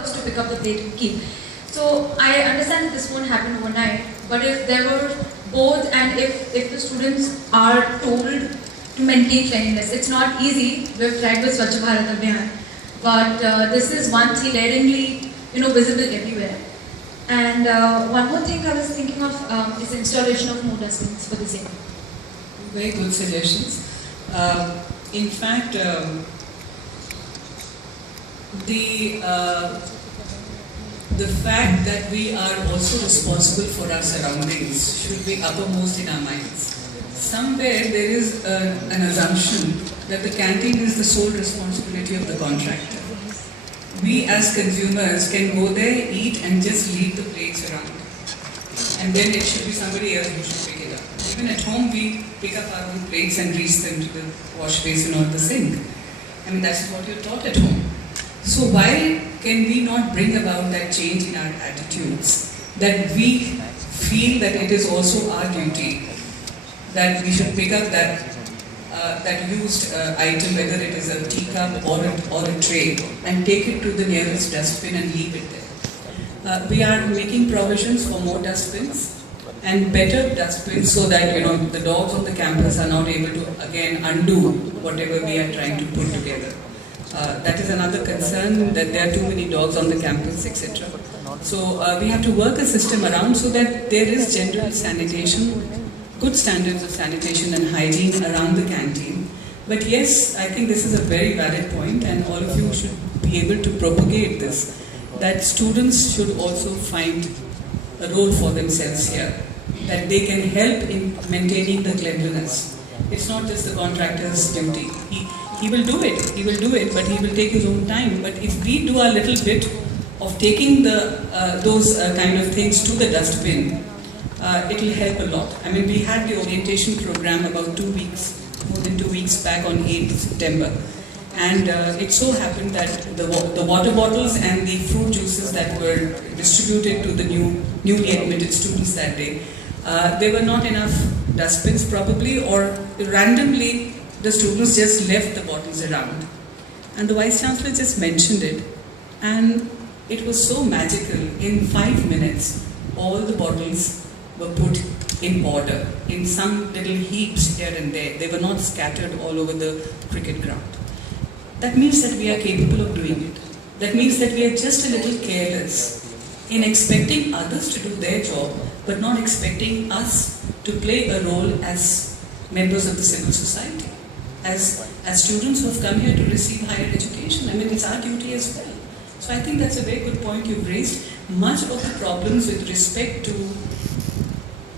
to pick up the plate and keep. So I understand that this won't happen overnight, but if there were boards and if the students are told to maintain cleanliness, it's not easy. We've tried with Swachh Bharat Abhiyan, but this is once glaringly, visible everywhere. And one more thing I was thinking of is installation of more dustbins for the same. Very good suggestions. In fact, the fact that we are also responsible for our surroundings should be uppermost in our minds. Somewhere there is an assumption that the canteen is the sole responsibility of the contractor. We as consumers can go there, eat and just leave the plates around. And then it should be somebody else who should pick it up. Even at home we pick up our own plates and reach them to the wash basin or the sink. I mean, that's what you're taught at home. So why can we not bring about that change in our attitudes, that we feel that it is also our duty, that we should pick up that used item, whether it is a teacup or a tray, and take it to the nearest dustbin and leave it there. We are making provisions for more dustbins and better dustbins so that the dogs on the campus are not able to again undo whatever we are trying to put together. That is another concern, that there are too many dogs on the campus, etc. So we have to work a system around so that there is general sanitation, good standards of sanitation and hygiene around the canteen. But yes, I think this is a very valid point, and all of you should be able to propagate this, that students should also find a role for themselves here, that they can help in maintaining the cleanliness. It's not just the contractor's duty. He will do it, but he will take his own time. But if we do a little bit of taking those kind of things to the dustbin, it will help a lot. I mean, we had the orientation program about 2 weeks, more than 2 weeks back on 8th September. And it so happened that the water bottles and the fruit juices that were distributed to the newly admitted students that day, there were not enough dustbins probably, or randomly the students just left the bottles around. And the Vice Chancellor just mentioned it, and it was so magical. In 5 minutes, all the bottles were put in order, in some little heaps here and there. They were not scattered all over the cricket ground. That means that we are capable of doing it. That means that we are just a little careless in expecting others to do their job, but not expecting us to play a role as members of the civil society, as students who have come here to receive higher education. I mean, it's our duty as well. So I think that's a very good point you've raised. Much of the problems with respect to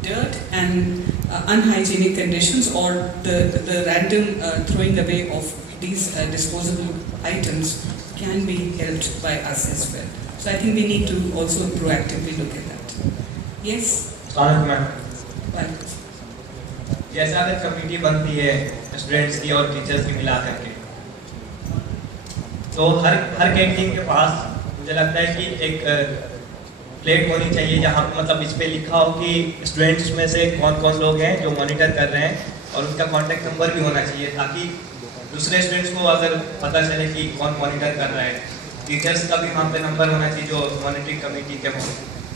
dirt and unhygienic conditions, or the random throwing away of these disposable items, can be helped by us as well. So I think we need to also proactively look at that. Yes? जैसा अगर committee बनती है students की और teachers की मिला करके, तो हर कैंटीन के पास मुझे लगता है कि एक प्लेट होनी चाहिए जहाँ पे मतलब इस पे लिखा हो कि स्टूडेंट्स में से कौन कौन लोग हैं जो मॉनिटर कर रहे हैं, और उनका कॉन्टैक्ट नंबर भी होना चाहिए, ताकि दूसरे स्टूडेंट्स को अगर पता चले कि कौन मॉनिटर कर रहा है। टीचर्स का भी वहाँ पे नंबर होना चाहिए जो मॉनिटरिंग कमेटी के हों,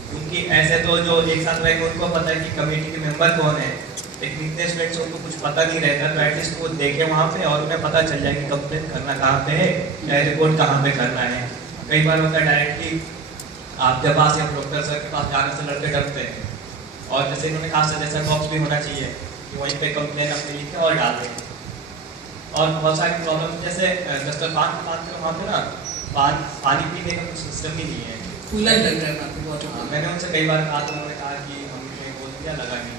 क्योंकि ऐसे तो जो एक साथ रहेंगे उनको पता है कि कमेटी के मेंबर कौन है, लेकिन इतने स्टूडेंट्स उनको कुछ पता नहीं रहता, तो एटलीस्ट वो देखें वहाँ पे और उन्हें पता चल जाए कि कंप्लेन करना कहाँ पे है या रिपोर्ट कहाँ पे करना है। कई बार होता है डायरेक्टली आप जब पास या प्रोफेसर सर के पास जाने से लड़ते करते हैं, और जैसे इन्होंने कहा सजेशन बॉक्स भी होना चाहिए कि वहीं पे कंप्लेन अपने लिख के और डाल दें। और बहुत सारी प्रॉब्लम, जैसे दस्तरखान की बात करें, वहाँ पे ना पानी पीने का कुछ सिस्टम ही नहीं है, कूलर लग रहा है। मैंने उनसे कई बार कहा तो उन्होंने कहा कि हमने बोल दिया लगा नहीं।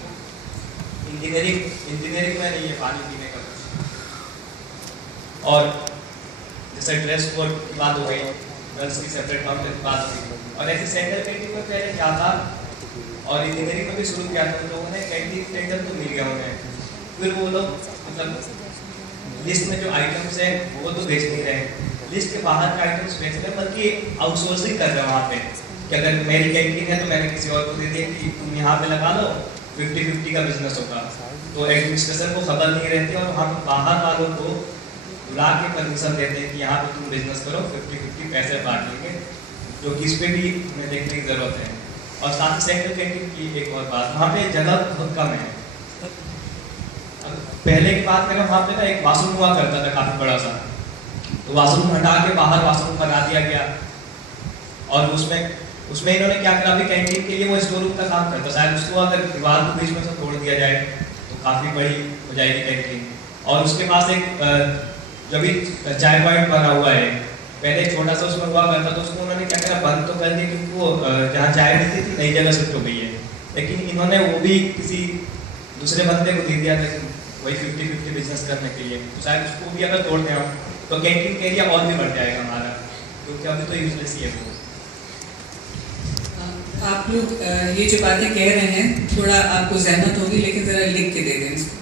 इंजीनियरिंग में नहीं है पानी पीने का कुछ। और जैसे ड्रेस कोड की बात हो गई, गर्ल्स की सेपरेट काउंटर की बात हुई, और ऐसे सेंटर कैंटीन में पहले क्या था, और इंजीनियरिंग में भी शुरू किया था, लोगों ने कैंटीन टेंडर तो मिल गया उन्हें, फिर वो लोग मतलब लिस्ट में जो आइटम्स हैं वो तो बेच नहीं रहे, लिस्ट के बाहर का आइटम्स बेच रहे हैं, बल्कि आउटसोर्सिंग कर रहे हैं वहाँ पे कि अगर मेरी कैंटीन है तो मैंने किसी और को दे दिया कि तुम यहाँ पे लगा लो, 50-50 का बिजनेस होगा। तो एडमिनिस्ट्रेशन को खबर नहीं रहती, और वहाँ पे बाहर वालों को बुला के परमिशन देते हैं कि यहाँ पे तुम बिजनेस करो, 50-50 पैसे बांट लेंगे। जो कि इस पर भी हमें देखने की ज़रूरत है। और साथ ही सेंट्रल कैंटीन की एक और बात, वहाँ पे जगह बहुत कम है। पहले की बात करें, वहाँ पे ना एक वाशरूम हुआ करता था काफ़ी बड़ा सा, तो वाशरूम हटा के बाहर वाशरूम बना दिया गया। और उसमें इन्होंने क्या करा, अभी कैंटीन के लिए वो स्टोर रूम का काम करता, शायद उसको अगर दीवार को बीच में से तोड़ दिया जाए तो काफ़ी बड़ी हो जाएगी कैंटीन। और उसके पास एक जो भी चाय पॉइंट बना हुआ है, पहले छोटा सा उसमें हुआ करता, तो उसको उन्होंने क्या करा, बंद तो कर दिया क्योंकि वो जहाँ चाय मिलती थी नई जगह शिफ्ट हो गई है। लेकिन इन्होंने वो भी किसी दूसरे बंदे को दे दिया था वही 50-50 बिजनेस करने के लिए। तो शायद उसको भी अगर तोड़ते हैं तो कैंटीन का एरिया और भी बढ़ जाएगा हमारा, क्योंकि अभी तो यूजलेस ही है वो। आप लोग ये जो बातें कह रहे हैं थोड़ा आपको जहमत होगी, लेकिन ज़रा लिख के दे दें इसको।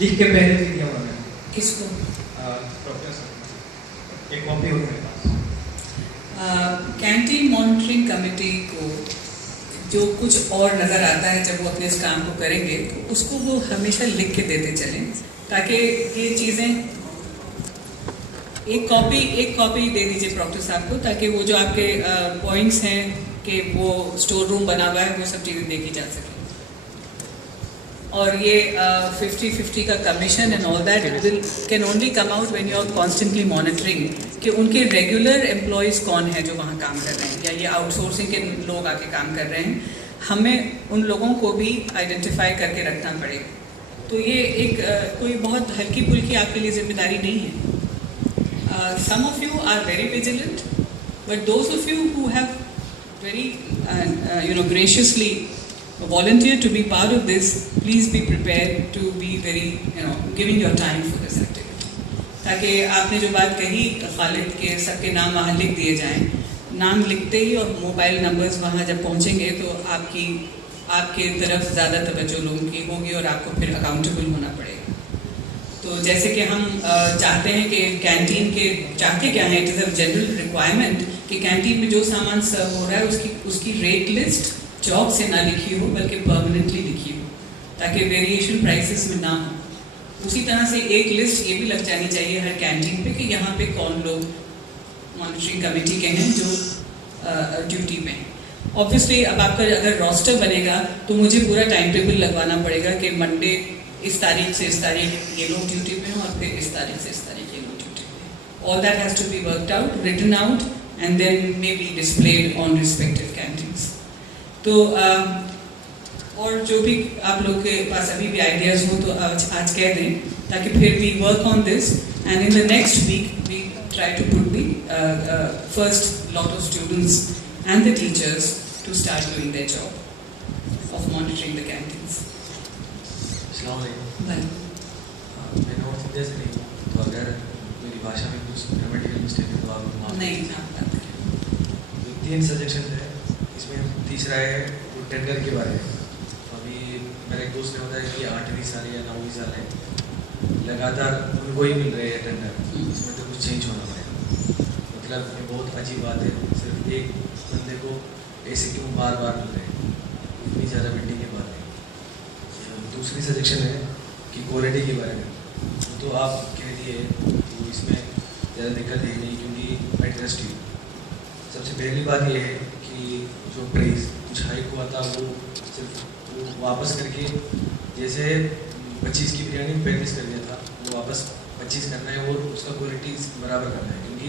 लिख के पहले भी दिया उन्होंने। किसको? प्रोफेसर, एक कॉपी होगी मेरे पास। कैंटीन मॉनिटरिंग कमेटी को जो कुछ और नज़र आता है जब वो अपने इस काम को करेंगे, तो उसको वो हमेशा लिख के देते चलें, ताकि ये चीज़ें एक कॉपी दे दीजिए प्रॉक्टर साहब को, ताकि वो जो आपके पॉइंट्स हैं कि वो स्टोर रूम बना हुआ है, वो सब चीज़ें देखी जा सके। और ये 50-50 का commission and all that can only come out when you are constantly monitoring कि उनके रेगुलर एम्प्लॉयज़ कौन है जो वहाँ काम कर रहे हैं, या ये आउटसोर्सिंग के लोग आके काम कर रहे हैं। हमें उन लोगों को भी आइडेंटिफाई करके रखना पड़ेगा। तो ये एक कोई बहुत हल्की फुल्की आपके लिए जिम्मेदारी नहीं है। Some of you are very vigilant, but those of you who have very graciously volunteered to be part of this, please be prepared to be very giving your time for this activity, ताकि आपने जो बात कही खालिद के सबके नाम वहाँ लिख दिए जाएं। नाम लिखते ही और मोबाइल नंबर्स वहाँ जब पहुँचेंगे तो आपके तरफ ज़्यादा तवज्जो लोगों की होगी और आपको फिर अकाउंटेबल होना पड़ेगा। तो जैसे कि हम चाहते हैं कि कैंटीन के चाहते क्या है, it is a general requirement कि कैंटीन में जो सामान सर्व हो रहा है उसकी रेट लिस्ट चौक से ना लिखी हो बल्कि परमानेंटली लिखी हो, ताकि वेरिएशन प्राइसेस में ना हो। उसी तरह से एक लिस्ट ये भी लग जानी चाहिए हर कैंटीन पे कि यहाँ पे कौन लोग मॉनिटरिंग कमेटी के हैं जो ड्यूटी पे हैं। ऑब्वियसली अब आपका अगर रोस्टर बनेगा तो मुझे पूरा टाइम टेबल लगवाना पड़ेगा कि मंडे इस तारीख से इस तारीख ये लोग ड्यूटी पे हैं और फिर इस तारीख से इस तारीख ये लोग ड्यूटी पे। All that has to be worked out, written out and then may be displayed on respective canteens. तो और जो भी आप लोग के पास अभी भी आइडियाज़ हो तो आज कह दें, ताकि फिर we work on this and in the next week we try to put the first lot of students and the teachers to start doing their job of monitoring the canteens. मैं north India से नहीं हूँ, तो अगर मेरी भाषा में कुछ ग्रामेटिकल मिस्टेक है तो आप माफ नहीं ना। 3 सजेशन है, इसमें तीसरा है वो टेंडर के बारे में। अभी मेरे एक दोस्त ने बताया कि 8वीं साल या 9वीं साल है, लगातार उनको ही मिल रहे हैं टेंडर, इसमें तो कुछ चेंज होना पड़ेगा। मतलब ये बहुत अजीब बात है, सिर्फ एक बंदे को ऐसे क्यों बार बार मिल रहे हैं, इतनी ज़्यादा बिल्डिंग के बारे में। दूसरी सजेशन है कि क्वालिटी के बारे में, तो आप कह दिए तो इसमें ज़्यादा दिक्कत है नहीं, क्योंकि आई ट्रस्ट यू। सबसे पहली बात यह है कि जो प्राइस कुछ हाइक हुआ था वो सिर्फ वो वापस करके, जैसे 25 की बिरयानी 35 कर दिया था, वो वापस 25 करना है और उसका क्वालिटी बराबर करना है, क्योंकि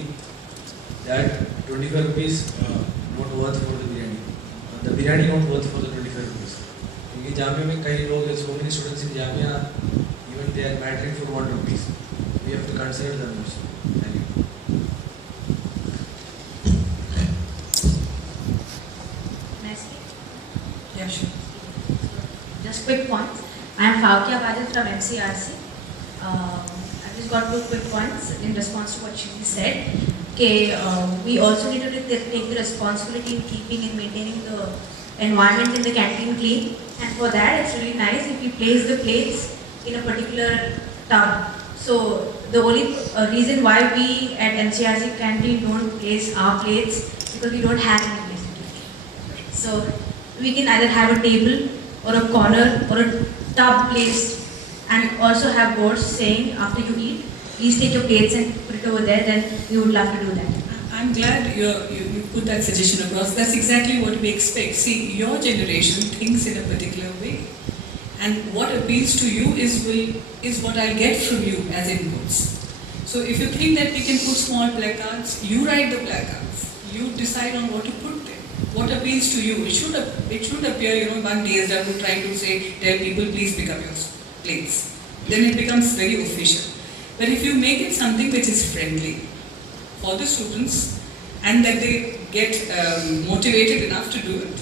that 25 rupees not worth for the biryani not worth for the 25 rupees. क्योंकि जामिया में कई लोग, so many students in Jamia even they are mattering for 1 rupees, we have to consider them also. Thank you. Yeah, sure. Just quick points. I am Faukia Badal from MCRC. I just got 2 quick points in response to what she said. We also need to take the responsibility in keeping and maintaining the environment in the canteen clean. And for that, it's really nice if we place the plates in a particular tub. So the only reason why we at MCRC canteen don't place our plates because we don't have any place to place. So we can either have a table or a corner or a tub placed and also have boards saying after you eat please take your plates and put it over there, then we would love to do that. I'm glad you put that suggestion across. That's exactly what we expect. See, your generation thinks in a particular way. And what appeals to you is what I'll get from you as inputs. So if you think that we can put small placards, you write the placards. You decide on what to put there. What appeals to you? It should appear, one DSW trying to tell people, please pick up your plates. Then it becomes very official. But if you make it something which is friendly for the students and that they get motivated enough to do it,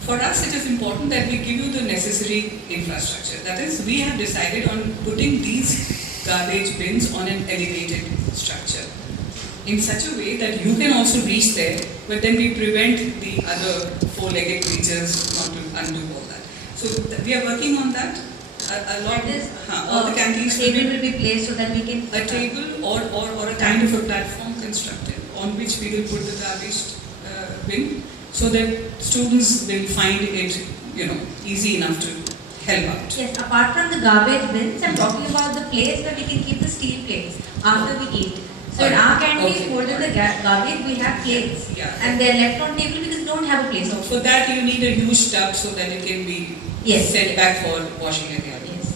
for us it is important that we give you the necessary infrastructure. That is, we have decided on putting these garbage bins on an elevated structure in such a way that you can also reach there, but then we prevent the other four-legged creatures not to undo all that. So we are working on that. A lot is all the canteens will be placed so that we can a table or a kind of a platform constructed on which we will put the garbage bin, so that students will find it easy enough to help out. Yes, apart from the garbage bins, I'm talking about the place where we can keep the steel plates after we eat. So in our canteen, more than the garbage, we have plates, and they're left on table because we don't have a place. So for that you need a huge tub so that it can be set back for washing and the other. Yes,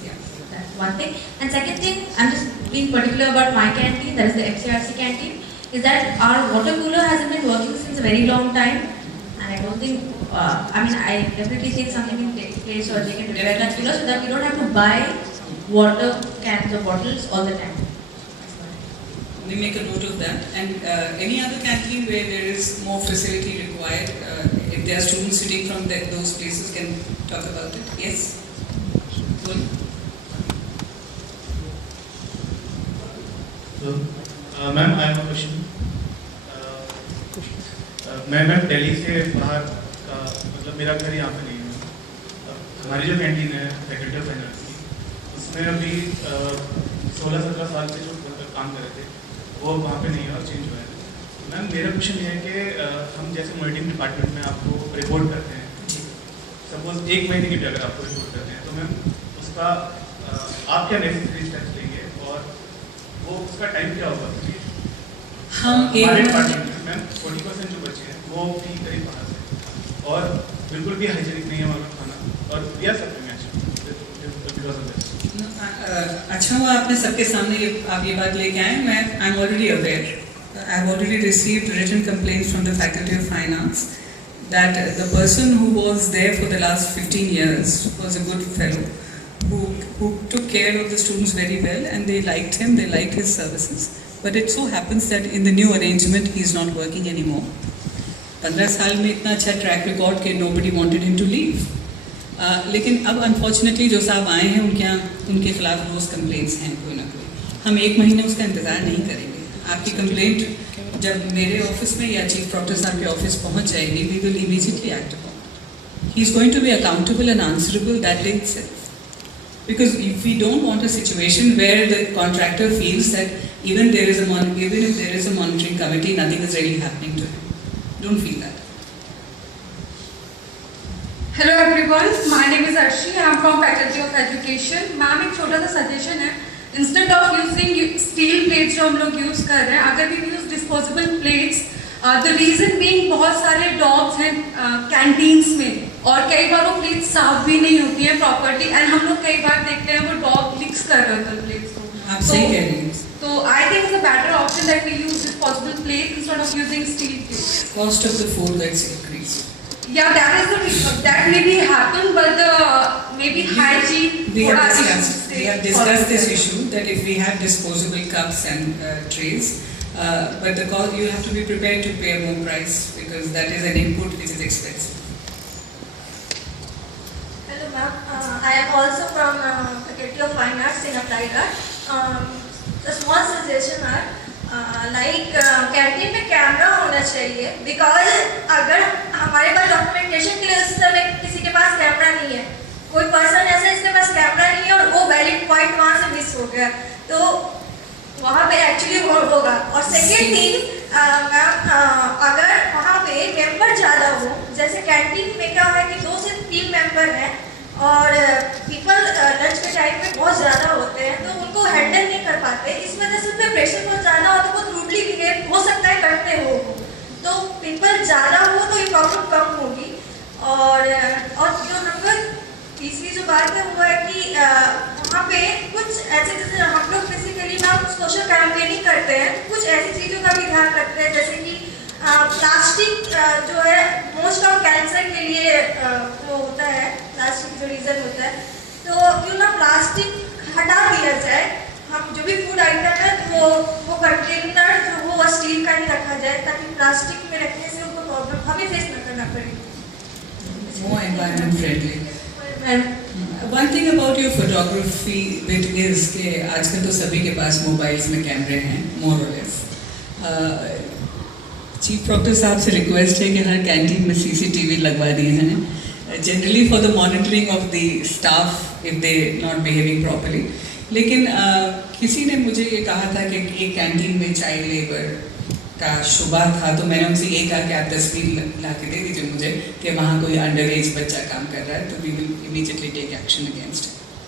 that's one thing. And second thing, I'm just being particular about my canteen, that is the FCRC canteen, is that our water cooler hasn't been working since a very long time, and I don't think, I definitely think something can take place or they can repair that cooler so that we don't have to buy water cans or bottles all the time. We make a note of that. And any other canteen where there is more facility required, if there are students sitting from those places, can talk about it. Yes? Good. So, ma'am, I have a question. मैं दिल्ली से बाहर का मतलब मेरा घर यहाँ पे नहीं है। हमारी जो कैंटीन है फैकल्टी ऑफ फाइनेंस की, उसमें अभी 16-17 साल से जो काम कर रहे थे वो वहाँ पे नहीं है और चेंज हुआ है। मैम मेरा क्वेश्चन ये है कि हम जैसे मॉनिटरिंग डिपार्टमेंट में आपको रिपोर्ट करते हैं, सपोज 1 महीने की भी अगर आपको रिपोर्ट करते हैं, तो मैम उसका आप क्या नेसेसरी स्टेप्स लेंगे और वो उसका टाइम क्या होगा? हमारे डिपार्टमेंट में मैम 40% जो बच्चे हैं वो भी करीब बाहर से और बिल्कुल भी हाइजीनिक नहीं है वहाँ का खाना और we are suffering actually because of this. अच्छा हुआ आपने सबके सामने आप ये बात लेके आए। I am already aware, I have already received written complaints from the faculty of finance that the person who was there for the last 15 years was a good fellow who took care of the students very well, and they liked him, they liked his services. But it so happens that in the new arrangement he is not working anymore. 15 साल में इतना अच्छा track record कि nobody wanted him to leave. लेकिन अब unfortunately जो साहब आए हैं उनके खिलाफ रोज़ कंप्लेंट्स हैं कोई ना कोई। हम 1 महीने उसका इंतज़ार नहीं करेंगे। आपकी कंप्लेंट जब मेरे ऑफिस में या चीफ प्रोक्टर साहब के ऑफिस पहुंच जाएगी, we will immediately act upon. He is going to be accountable and answerable that day itself. Because if we don't want a situation where the contractor feels that even if there is a monitoring committee, nothing is really happening to him. Don't feel that. Hello everyone, my name is Arshi. I am from Faculty of Education. Ma'am एक छोटा सा suggestion है, instead of using steel plates जो हम लोग use कर रहे हैं, अगर we use disposable plates, the reason being बहुत सारे डॉग्स हैं कैंटीन्स में और कई बार वो प्लेट्स साफ भी नहीं होती हैं प्रॉपर्ली, एंड हम लोग कई बार देखते हैं वो डॉग लिक्स कर रहे होते हैं प्लेट्स को। आप सही कह रही हैं। तो I think it's a better option that we use disposable plates instead of using steel plates. Cost of the food that's increased. Yeah, that may be happen, but maybe hygiene. We have discussed this issue that if we have disposable cups and trays, but you have to be prepared to pay a more price because that is an input which is expensive. Hello ma'am, I am also from Faculty of Fine Arts in Applied Art. A small suggestion are canteen में camera होना चाहिए, because अगर हमारे पास documentation के लिए उस समय किसी के पास कैमरा नहीं है, कोई पर्सन ऐसा इसके पास कैमरा नहीं है और वो वैलिड पॉइंट वहाँ से मिस हो गया, तो वहाँ पे एक्चुअली वो होगा। और सेकेंड थिंग मैम, अगर वहाँ पे मेंबर ज़्यादा हो, जैसे कैंटीन में क्या है कि 2 से 3 मेंबर हैं और पीपल लंच के टाइम में बहुत ज़्यादा होते हैं, तो उनको हैंडल नहीं कर कर पाते, इस वजह से उनमें प्रेशर बहुत ज़्यादा होता है, बहुत रूडली बिहेव हो सकता है करते हो, तो पीपल ज़्यादा हो तो ये प्रॉब्लम कम होगी। और जो नंबर तीसरी जो बात है वो है कि वहाँ पे कुछ ऐसे, जैसे हम लोग बेसिकली हम सोशल कैंपेनिंग करते हैं, कुछ ऐसी चीज़ों का भी ध्यान रखते हैं, जैसे कि प्लास्टिक जो है मोस्ट ऑफ कैंसर के लिए वो होता है, प्लास्टिक जो रीज़न होता है, तो क्यों ना प्लास्टिक हटा दिया जाए। हम जो भी फूड आइटम है वो कंटेनर जो वो स्टील का ही रखा जाए, ताकि प्लास्टिक में रखने से उनको प्रॉब्लम हमें फेस न करना पड़े। More environment friendly. One thing about your photography bit is कि आजकल तो सभी के पास मोबाइल्स में कैमरे हैं, more or less. Chief proctor साहब से रिक्वेस्ट है कि हर कैंटीन में CCTV लगवा दिए हैं, generally for the monitoring of the staff if they not behaving properly. लेकिन किसी ने मुझे ये कहा था कि एक कैंटीन में चाइल्ड लेबर का शुबा था, तो मैंने उनसे ये कहा कि आप तस्वीर ला के दे दीजिए मुझे कि वहाँ कोई अंडर एज बच्चा काम कर रहा है, तो we will immediately take action against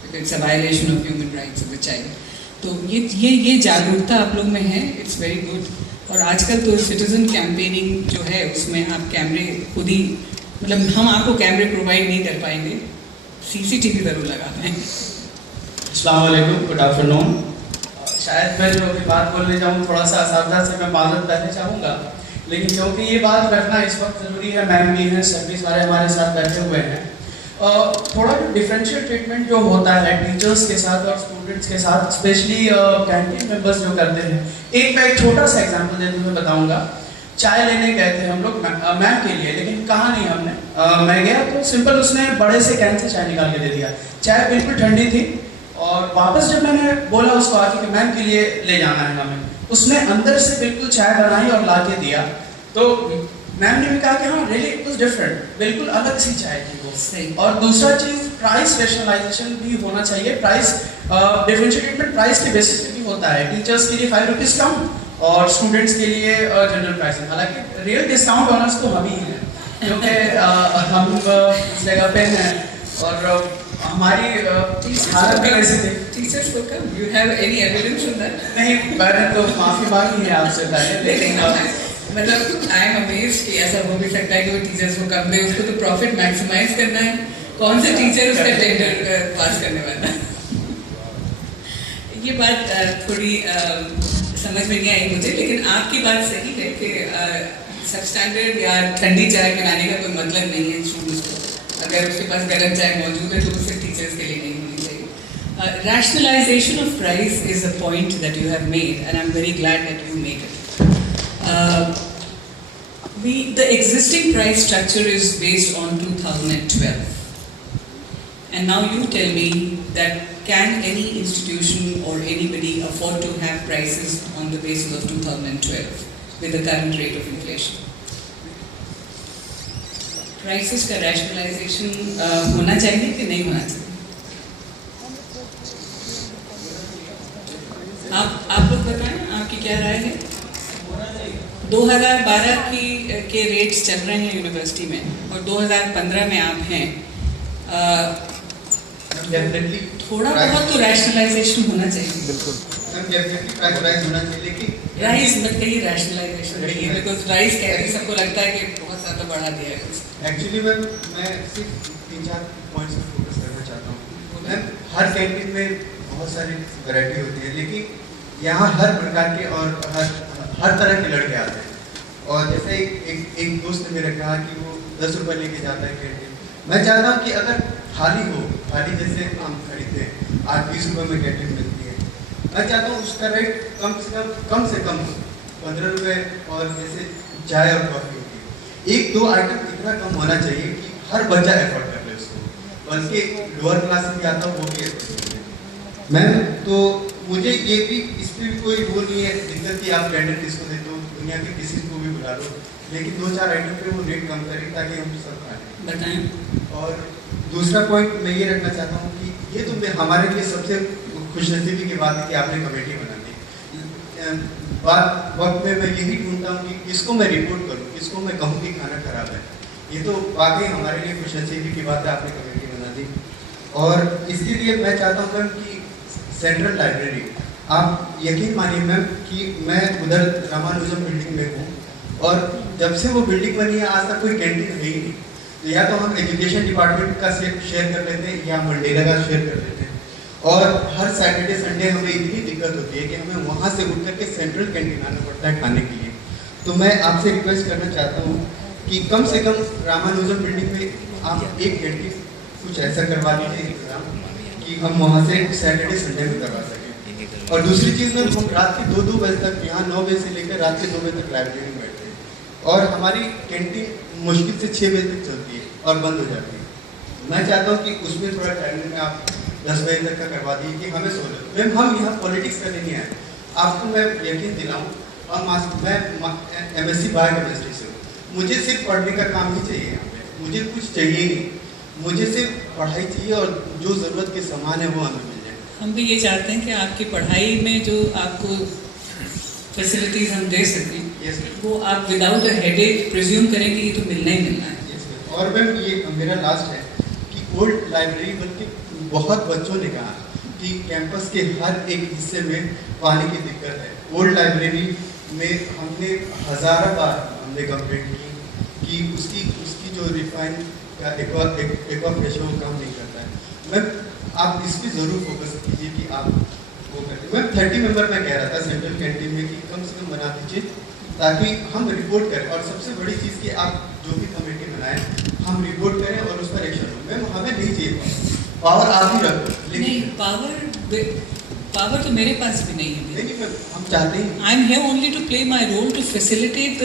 it, it's a violation of human rights of the child. तो ये जागरूकता आप लोग में है, इट्स वेरी गुड। और आजकल तो सिटीजन कैंपेनिंग जो है उसमें आप कैमरे खुद ही, मतलब हम आपको कैमरे प्रोवाइड नहीं कर पाएंगे, CCTV ज़रूर लगा पाएंगे। अस्सलाम वालेकुम, गुड आफ्टरनून। शायद मैं जो अभी बात बोलने जाऊँ थोड़ा सा असावधान से मैं माजरत करना चाहूँगा, लेकिन क्योंकि ये बात रखना इस वक्त ज़रूरी है, मैम भी हैं, सर भी सारे हमारे साथ बैठे हुए हैं, थोड़ा डिफरेंशियल ट्रीटमेंट जो होता है टीचर्स के साथ और स्टूडेंट्स के साथ, स्पेशली कैंटीन मेंबर्स जो करते हैं। मैं एक छोटा सा एग्जांपल देते हुए बताऊंगा। चाय लेने गए थे हम लोग मैम के लिए, लेकिन कहा नहीं हमने। मैं गया तो सिंपल उसने बड़े से कैन से चाय निकाल के दे दिया, चाय बिल्कुल ठंडी थी। और वापस जब मैंने बोला उसको आके कि मैम के लिए ले जाना है हमें, उसने अंदर से बिल्कुल चाय बनाई और ला के दिया। तो मैम ने भी कहा कि हाँ रियली इट वाज डिफरेंट, बिल्कुल अलग सी चाय थी वो। और दूसरा चीज़ प्राइस रैशनलाइजेशन भी होना चाहिए। प्राइस डिफरेंशियल ट्रीटमेंट प्राइस के बेसिस पे भी होता है। टीचर्स के लिए 5 रुपीज़ कम और स्टूडेंट्स के लिए जनरल प्राइसिंग। हालांकि रियल डिस्काउंट ऑनर्स तो हम ही हैं, क्योंकि हम इस जगह पे हैं और हमारी हालत भी ऐसी थी। टीचर्स को कम, you have any evidence on that? नहीं, मैंने तो माफ़ी मांगी है आपसे पहले, लेकिन मतलब आई एम अमेज्ड कि ऐसा हो भी सकता है कि वो टीचर्स को कम दे। उसको तो प्रॉफिट मैक्सिमाइज करना है, कौन से टीचर उसका टेंडर पास करने वाला है? ये बात थोड़ी समझ में नहीं आई मुझे, लेकिन आपकी बात सही है कि सब स्टैंडर्ड या ठंडी चाय बनाने का कोई मतलब नहीं है स्टूडेंट्स को। अगर उसके पास गर्म चाय मौजूद है तो उससे टीचर्स के लिए नहीं होनी चाहिए। Rationalization of price is a point that you have made, and I'm very glad that you make it. The existing price structure is based on 2012, and now you tell me that can any institution or anybody afford to have prices on the basis of 2012 with the current rate of inflation? Prices का rationalisation होना चाहिए कि नहीं होना चाहिए? आप लोग बताएं, आपकी क्या राय है? 2012 के रेट्स चल रहे हैं यूनिवर्सिटी में और 2015 में आप हैं। थोड़ा बहुत तो रैशनलाइजेशन होना चाहिए। बिल्कुल प्राइस होना चाहिए, लेकिन राइस मत कहिए, रैशनलाइजेशन कहिए, बिकॉज राइस कहते सबको लगता है कि बहुत ज़्यादा बढ़ा दिया है। एक्चुअली मैं सिर्फ 3-4 पॉइंट्स पर फोकस करना चाहता हूँ। मैम हर कैंटीन में बहुत सारी वैरायटी होती है, लेकिन यहाँ हर प्रकार के और हर तरह के लड़के आते हैं। और जैसे एक दोस्त ने मेरा कहा कि वो 10 रुपये लेके जाता है कैंटीन। मैं चाहता हूँ कि अगर थाली हो, थाली जैसे हम खरीदते हैं 8-20 रुपये में कैंटीन मिलती है, मैं चाहता हूँ उसका रेट कम से कम हो 15 रुपये। और जैसे चाय और कॉफ़ी होती है, 1-2 आइटम इतना कम होना चाहिए कि हर बच्चा एफर्ट कर ले उसको, बल्कि लोअर क्लास से भी आता हो वो भी एफर्ट कर ले। मैम तो मुझे ये भी इस पर भी कोई वो नहीं है दिक्कत कि आप टेंडर किसको दे दो, दुनिया के किसी को भी बुला लो, लेकिन 2-4 आइटम पे वो रेट कम करें ताकि हम सब खाएं। बताएं। और दूसरा पॉइंट मैं ये रखना चाहता हूँ कि ये तो हमारे लिए सबसे खुशनसीबी की बात है कि आपने कमेटी बना दी। वक्त में मैं यही ढूंढता हूँ कि किसको मैं रिपोर्ट करूँ, किसको मैं कहूँ कि खाना खराब है। ये तो वाकई हमारे लिए खुशनसीबी की बात है, आपने कमेटी बना दी। और इसके लिए मैं चाहता हूँ मैम कि सेंट्रल लाइब्रेरी आप यकीन मानिए मैम कि मैं उधर रामानुजम बिल्डिंग में हूँ, और जब से वो बिल्डिंग बनी है आज तक कोई कैंटीन है ही नहीं। तो या तो हम एजुकेशन डिपार्टमेंट का शेयर कर लेते हैं या मंडेला का शेयर कर लेते हैं, और हर सैटरडे संडे हमें इतनी दिक्कत होती है कि हमें वहाँ से उठ करके सेंट्रल कैंटीन आना पड़ता है खाने के लिए। तो मैं आपसे रिक्वेस्ट करना चाहता हूँ कि कम से कम रामानुजम बिल्डिंग में आप एक कैंटीन कुछ ऐसा करवा लीजिए इंतजाम कि हम वहाँ से सैटरडे संडे में करवा सकें। और दूसरी चीज़ में हम रात के 2-2 बजे तक यहाँ 9 बजे से लेकर रात के 2 बजे तक लाइब्रेरी में बैठते हैं, और हमारी कैंटीन मुश्किल से 6 बजे तक चलती है और बंद हो जाती है। मैं चाहता हूँ कि उसमें थोड़ा टाइमिंग में आप 10 बजे तक का करवा दीजिए कि हमें सहूलत। मैम हम यहाँ पॉलिटिक्स करने नहीं आए, आपको मैं यकीन दिलाऊँ, मैं MSc बायोकेमिस्ट्री से हूँ, मुझे सिर्फ पढ़ने का काम ही चाहिए यहाँ पे, मुझे कुछ चाहिए नहीं, मुझे सिर्फ पढ़ाई चाहिए और जो ज़रूरत के सामान है वो हमें मिल जाए। हम भी ये चाहते हैं कि आपकी पढ़ाई में जो आपको फैसिलिटीज़ हम दे सकें, वो आप विदाउट अ हेडेक प्रिज्यूम करेंगे ये तो मिलना ही मिलना है। और मैम ये मेरा लास्ट है कि ओल्ड लाइब्रेरी, बल्कि बहुत बच्चों ने कहा कि कैंपस के हर एक हिस्से में पानी की दिक्कत है। ओल्ड लाइब्रेरी में हमने हज़ारों बार हमने कंप्लेंट की कि उसकी जो रिफाइन का एक्वा प्रेशर वो काम नहीं करता है। मैम आप इस पर ज़रूर फोकस कीजिए कि आप वो करें। मैम 30 मेंबर मैं कह रहा था सेंट्रल कैंटीन में कि कम से कम बना दीजिए ताकि हम रिपोर्ट करें, और सबसे बड़ी चीज़ कि आप जो भी कमेटी बनाएं हम रिपोर्ट करें और उस पर एक्शन हो। मैम हमें नहीं चाहिए पावर, आप ही रखो, लेकिन पावर तो मेरे पास भी नहीं है। नहीं मैम हम चाहते हैं, I am here only to play my role to facilitate the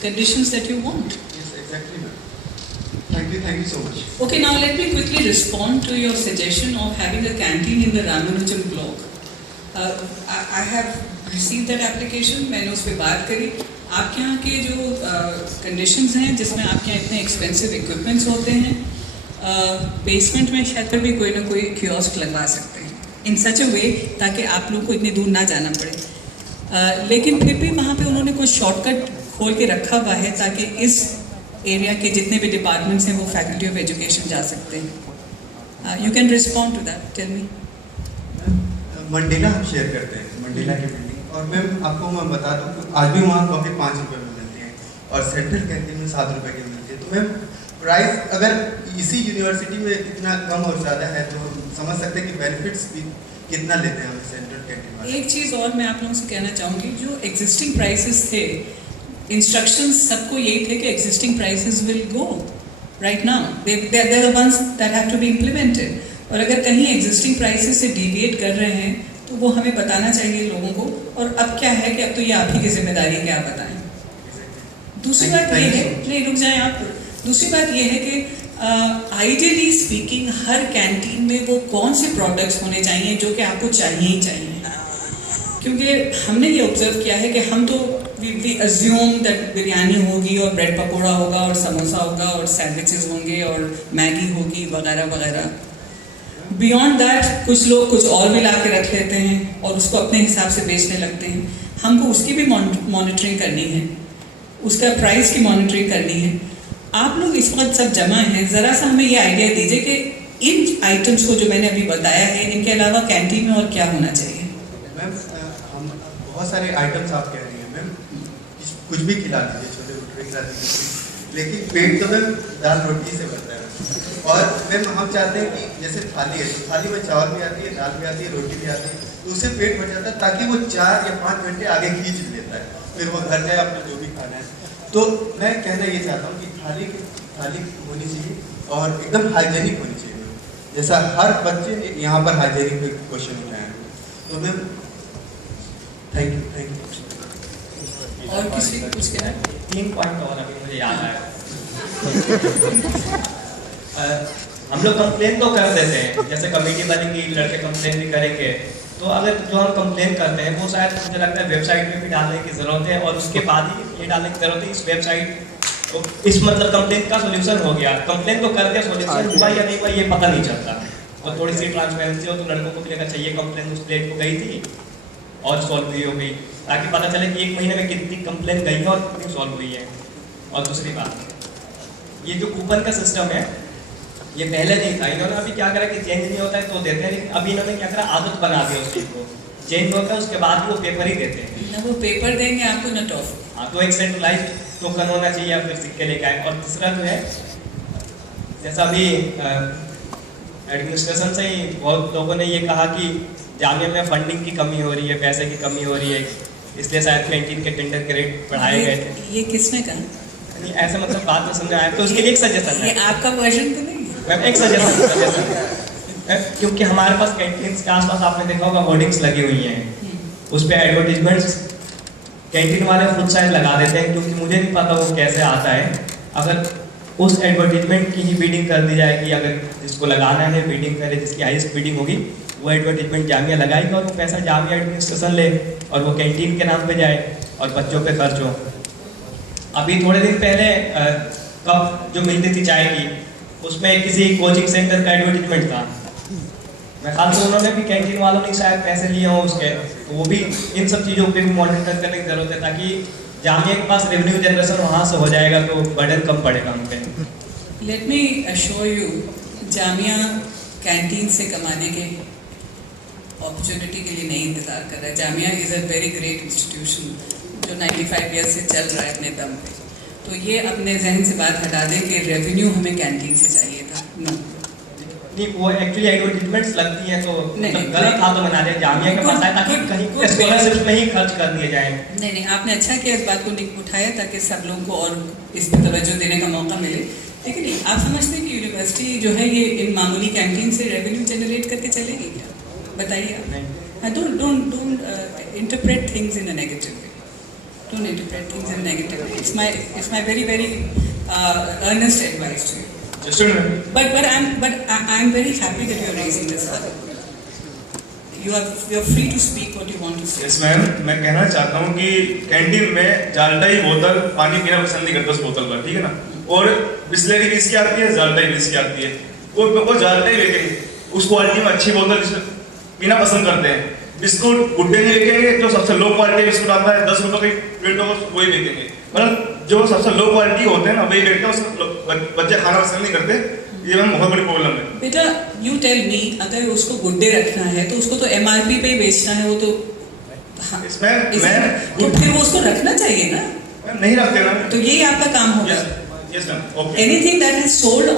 conditions that you want. Yes, exactly, ma'am. Thank you so much. Okay, now let me quickly respond to your suggestion of having a canteen in the Ramanujan block. I have received that application. मैंने उस पर बात करी। आपके यहाँ के जो conditions हैं जिसमें आपके यहाँ इतने expensive equipments होते हैं, बेसमेंट में शायद पर भी कोई ना कोई कियोस्क लगवा सकते हैं in such a way ताकि आप लोग को इतनी दूर ना जाना पड़े। लेकिन फिर भी वहाँ पे उन्होंने कुछ शॉर्टकट खोल के रखा हुआ है ताकि इस एरिया के जितने भी डिपार्टमेंट्स हैं वो फैकल्टी ऑफ एजुकेशन जा सकते हैं। You can respond to that, tell me. Mandela हम शेयर करते हैं, मंडेला की बिल्डिंग, और मैम आपको मैं बता दूँ आज भी वहाँ कॉफ़ी 5 रुपये में मिलती है और सेंट्रल कैंटीन में 7 रुपये की मिलती है। तो मैम प्राइस अगर इसी यूनिवर्सिटी में इतना कम और ज़्यादा है तो हम समझ सकते हैं कि बेनिफिट्स भी कितना लेते हैं हम सेंट्रल कैंटीन में। एक चीज़ और मैं आप लोगों से कहना चाहूँगी, जो एग्जिस्टिंग प्राइसेस थे, इंस्ट्रक्शंस सबको यही थे कि existing prices will go right now, they are the ones that have to be implemented. और अगर कहीं एग्जिस्टिंग प्राइसेस से डिविएट कर रहे हैं तो वो हमें बताना चाहिए लोगों को। और अब क्या है कि अब तो ये आप ही की जिम्मेदारी है कि आप बताएं। दूसरी बात ये है, नहीं रुक जाएं आप, दूसरी बात ये है कि आइडियली स्पीकिंग हर कैंटीन में वो कौन से प्रोडक्ट्स होने चाहिए जो कि आपको चाहिए ही चाहिए। क्योंकि हमने ये ऑब्जर्व किया है कि हम तो वी अज्यूम दैट बिरयानी होगी और ब्रेड पकौड़ा होगा और समोसा होगा और सैंडविचेस होंगे और मैगी होगी वगैरह वगैरह। बियॉन्ड दैट कुछ लोग कुछ और भी ला के रख लेते हैं और उसको अपने हिसाब से बेचने लगते हैं। हमको उसकी भी मॉनिटरिंग करनी है, उसका प्राइस की मॉनिटरिंग करनी है। आप लोग इस वक्त सब जमा हैं, ज़रा सा हमें ये आइडिया दीजिए कि इन आइटम्स को जो मैंने अभी बताया है इनके अलावा कैंटीन में और क्या होना चाहिए। मैम हम बहुत सारे आइटम्स आप कह रही हैं मैम, कुछ भी खिला दीजिए, छोटे भटूरे खिला दीजिए, लेकिन पेट तो मैम दाल रोटी से भरता है। और मैम हम चाहते हैं कि जैसे थाली है तो थाली में चावल भी आती है, दाल भी आती है, रोटी भी आती है, तो उससे पेट भर जाता है ताकि वो 4 या 5 घंटे आगे खींच लेता है, फिर वो घर जाए अपना जो भी खाना है। तो मैं कहना ये चाहता हूँ कि थाली होनी चाहिए और एकदम हाइजेनिक होनी चाहिए, जैसा हर बच्चे ने यहाँ पर हाइजेनिक पे क्वेश्चन उठाया है। तो मैम थैंक यू। और किसी कुछ कहना है? 3 पॉइंट और अभी मुझे याद आया। हम लोग कंप्लेन तो कर देते हैं, जैसे कमेटी बनेगी लड़के कंप्लेन भी करेंगे, तो अगर जो हम कंप्लेन करते हैं वो शायद मुझे लगता है वेबसाइट में भी डालने की ज़रूरत है, और उसके बाद ही ये डालने की ज़रूरत है इस वेबसाइट तो इस मतलब कंप्लेन का सोल्यूशन हो गया। कंप्लेन तो कर दिया, सोल्यूशन हुआ या नहीं हुआ ये पता नहीं चलता। और थोड़ी सी ट्रांसपेरेंसी हो तो लड़कों को भी लेना चाहिए कंप्लेन उस डेट को गई थी और सॉल्व भी हो गई, ताकि पता चले कि 1 महीने में कितनी कंप्लेन गई है और कितनी सॉल्व हुई है। और दूसरी बात, ये जो कूपन का सिस्टम है ये पहले नहीं था, इन्होंने अभी क्या करा कि चेंज नहीं होता है तो देते हैं, लेकिन अभी इन्होंने क्या करा आदत बना दी उस चीज़ को चेंज होता है उसके बाद वो पेपर ही देते हैं। ना वो पेपर देंगे आपको न टॉफी। हाँ, तो एक सेंट्रलाइज टोकन होना चाहिए या फिर सिक्के लेके आए। और तीसरा जो है, जैसा अभी एडमिनिस्ट्रेशन से ही बहुत लोगों ने ये कहा कि जामिया में फंडिंग की कमी हो रही है, पैसे की कमी हो रही है, इसलिए शायद कैंटीन के टेंडर के रेट बढ़ाए गए थे। ये किसने कहा? नहीं, ऐसा मतलब बात में समझ आया, तो उसके लिए एक सजेशन है। ये आपका वर्जन तो नहीं मैम, एक सजेशन क्योंकि हमारे पास कैंटीन के आसपास आपने देखा होगा होर्डिंग्स लगी हुई हैं, उस पर एडवर्टीजमेंट्स कैंटीन वाले खुद शायद लगा देते हैं, क्योंकि मुझे नहीं पता वो कैसे आता है। अगर उस एडवर्टीजमेंट की ही बिडिंग कर दी जाए कि अगर जिसको लगाना है बिडिंग करे, जिसकी हाईएस्ट बिडिंग होगी वो एडवर्टीजमेंट जामिया लगाएगा और वो पैसा जामिया एडमिनिस्ट्रेशन ले और वो कैंटीन के नाम पे जाए और बच्चों पे खर्च हो। अभी थोड़े दिन पहले कप जो मिलती थी चाय की, उसमें किसी कोचिंग सेंटर का एडवर्टीजमेंट था। मैं ख्याल से उन्होंने भी कैंटीन वालों ने शायद पैसे लिए हों उसके, तो वो भी इन सब चीज़ों पे भी मॉनिटर करने की जरूरत है, ताकि जामिया के पास रेवेन्यू जनरेशन वहाँ से हो जाएगा तो बर्डन कम पड़ेगा उन पे। Let me assure you, Jamia canteen से कमाने के अपॉर्चुनिटी के लिए नहीं इंतजार कर रहा है। Jamia is a very great institution जो 95 ईयर्स से चल रहा है अपने दम पे। तो ये अपने जहन से बात हटा दें कि रेवेन्यू हमें कैंटीन से चाहिए था। नो, नहीं, वो एक्चुअली एडवर्टीजमेंट्स लगती हैं तो गलत हाथों में ना जाए, जामिया के पास आए ताकि कहीं स्कॉलरशिप में ही खर्च कर दिए जाए। नहीं, आपने अच्छा किया इस बात को उठाया ताकि सब लोगों को और इस पर तवज्जो देने का मौका मिले। लेकिन नहीं, आप समझते हैं कि यूनिवर्सिटी जो है ये इन मामूली कैंटीन से रेवेन्यू जनरेट करके चलेगी क्या? बताइए आप। Don't interpret things in a negative way. Don't interpret things in a negative way. It's my very earnest advice to you. But I'm very happy that you're raising this up. You're free to speak what you want to say. Yes ma'am, मैं कहना चाहता हूँ कि canteen में जाल्टाई बोतल पानी पीना पसंद नहीं करता उस बोतल पर, ठीक है ना, और बिस्लरी भी इसकी आती है, जाल्टाई भी इसकी आती है। वो जाल्टाई बेचेंगे, उस क्वालिटी में अच्छी बोतल पीना पसंद करते हैं। बिस्कुट गुड्डे नहीं बेचेंगे, जो सबसे लो क्वालिटी बिस्कुट आता है 10 रुपए की प्लेट होगा वही बेचेंगे। मतलब जो सबसे लो क्वालिटी होते हैं ना वही बेचते हैं, उसको बच्चे खाना पसंद नहीं करते। ये मैम बहुत बड़ी प्रॉब्लम है। बेटा यू टेल मी, अगर उसको गुड्डे रखना है तो उसको तो MRP पे ही बेचना है, वो तो हाँ, तो फिर वो उसको रखना चाहिए ना। नहीं रखते ना, तो यही आपका काम होगा। Yes ma'am. Okay. Anything that is sold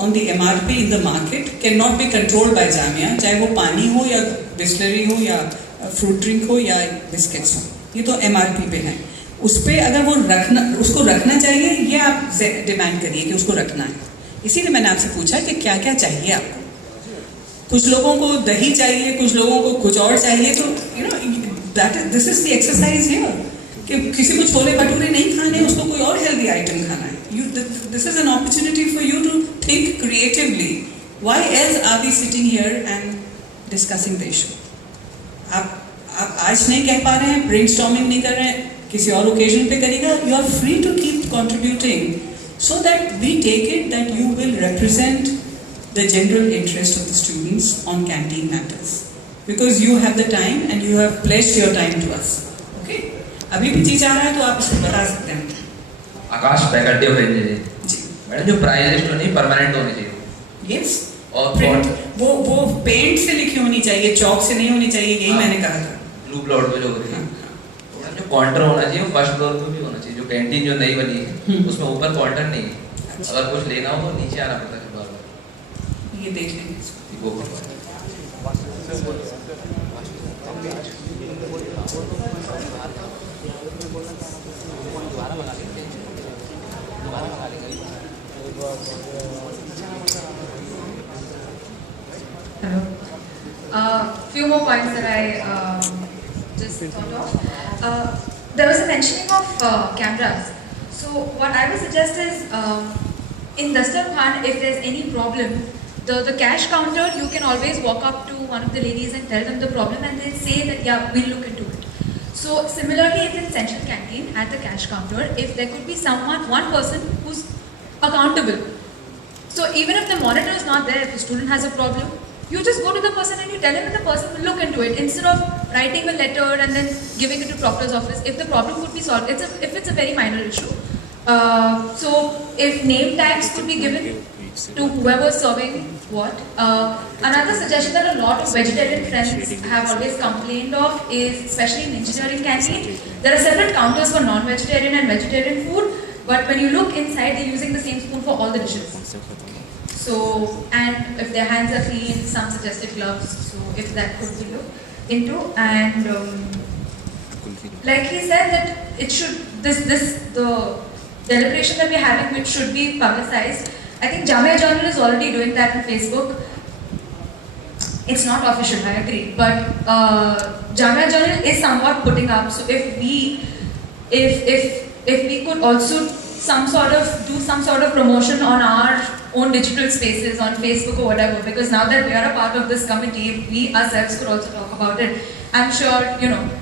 on the MRP in the market cannot be controlled by Jamia, चाहे वो पानी हो या बिस्लरी हो या फ्रूट ड्रिंक हो या बिस्किट्स हो, ये तो MRP पे है। उस पर अगर वो उसको रखना चाहिए, ये आप डिमांड करिए कि उसको रखना है। इसीलिए मैंने आपसे पूछा कि क्या क्या चाहिए आपको। कुछ लोगों को दही चाहिए, कुछ लोगों को कुछ और चाहिए, तो you know this is the exercise here कि किसी को छोले भटूरे नहीं खाने, उसको कोई और हेल्दी आइटम खाना है। This is an opportunity for you to think creatively. Why else are we sitting here and discussing the issue? आप आज नहीं कह पा रहे हैं, brainstorming नहीं कर रहे हैं, किसी और occasion पे करेगा। You are free to keep contributing so that we take it that you will represent the general interest of the students on canteen matters, because you have the time and you have pledged your time to us. Okay? अभी भी जी चाह रहा है तो आप बता सकते हैं। आकाश फैकल्टी ऑफ इंजीनियरिंग। मैडम जो प्राइस लिस्ट होनी प्राइमरी होनी चाहिए। यस, और वो पेंट से लिखी होनी चाहिए, चौक से नहीं होनी चाहिए, यही मैंने कहा था। ब्लू प्लॉट पे जो हो रही है, जो काउंटर होना चाहिए वो फर्स्ट फ्लोर पे भी होना चाहिए। जो कैंटीन जो नई बनी है उसमें ऊपर काउंटर नहीं है, अगर कुछ लेना हो तो नीचे आना पड़ता है बार-बार। ये देख लेंगे वो। Few more points that I just thought of. There was a mentioning of cameras. So what I would suggest is, in Dastarkhan, if there's any problem, the cash counter, you can always walk up to one of the ladies and tell them the problem, and they'll say that yeah, we'll look into it. So similarly, in the central canteen at the cash counter, if there could be one person who's accountable. So even if the monitor is not there, if the student has a problem, you just go to the person and you tell him, and the person will look into it, instead of writing a letter and then giving it to proctor's office. If the problem could be solved, if it's a very minor issue. So if name tags could be given to whoever's serving what. Another suggestion that a lot of vegetarian friends have always complained of is, especially in engineering canteen, there are separate counters for non-vegetarian and vegetarian food, but when you look inside, they're using the same spoon for all the dishes. So, and if their hands are clean, some suggested gloves, so if that could be looked into. And like he said that it should, the deliberation that we're having, which should be publicized. I think Jamia Journal is already doing that on Facebook. It's not official, I agree, but Jamia Journal is somewhat putting up. So if we could also do some sort of promotion on our own digital spaces on Facebook or whatever, because now that we are a part of this committee, we ourselves could also talk about it. I'm sure,